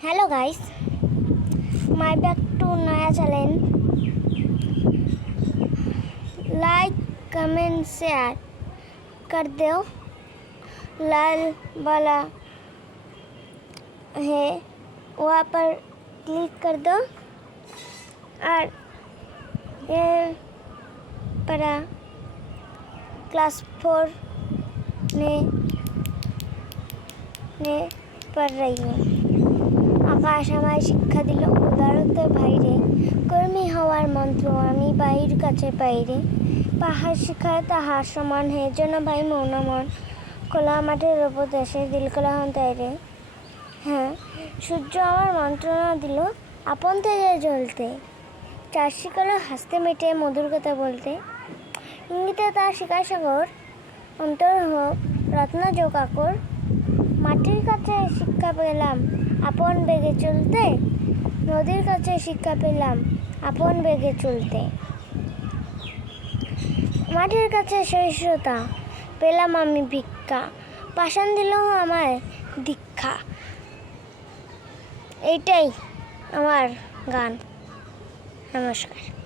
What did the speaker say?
Hello guys, my back to नया challenge. Like comment share कर दो। लाल वाला है वहाँ पर क्लिक कर दो और ये पढ़ा क्लास 4 ने पढ़ रही हूँ। আকাশ আমায় শিক্ষা দিল উদারতার বাইরে, কর্মী হওয়ার মন্ত্র আমি বাহির কাছে বাইরে। পাহাড় শিখায় তাহার সমান হে যেন ভাই মৌন মন, খোলা মাঠের ওপর দেশে দিল খোলা হন তাইরে। হ্যাঁ, সূর্য আমার মন্ত্রণা দিল আপন তেজে জ্বলতে, চার শিখালো হাসতে মেটে মধুর কথা বলতে। ইঙ্গিতে তার শিকার সাগর, অন্তর হোক রত্ন যোগ আকর। মাটির কাছে শিক্ষা পেলাম আপন বেগে চলতে, নদীর কাছে শিক্ষা পেলাম আপন বেগে চলতে। মাটির কাছে সহিষ্ণুতা পেলাম আমি ভিক্ষা, পাষাণ দিল আমায় দীক্ষা। এইটাই আমার গান। নমস্কার।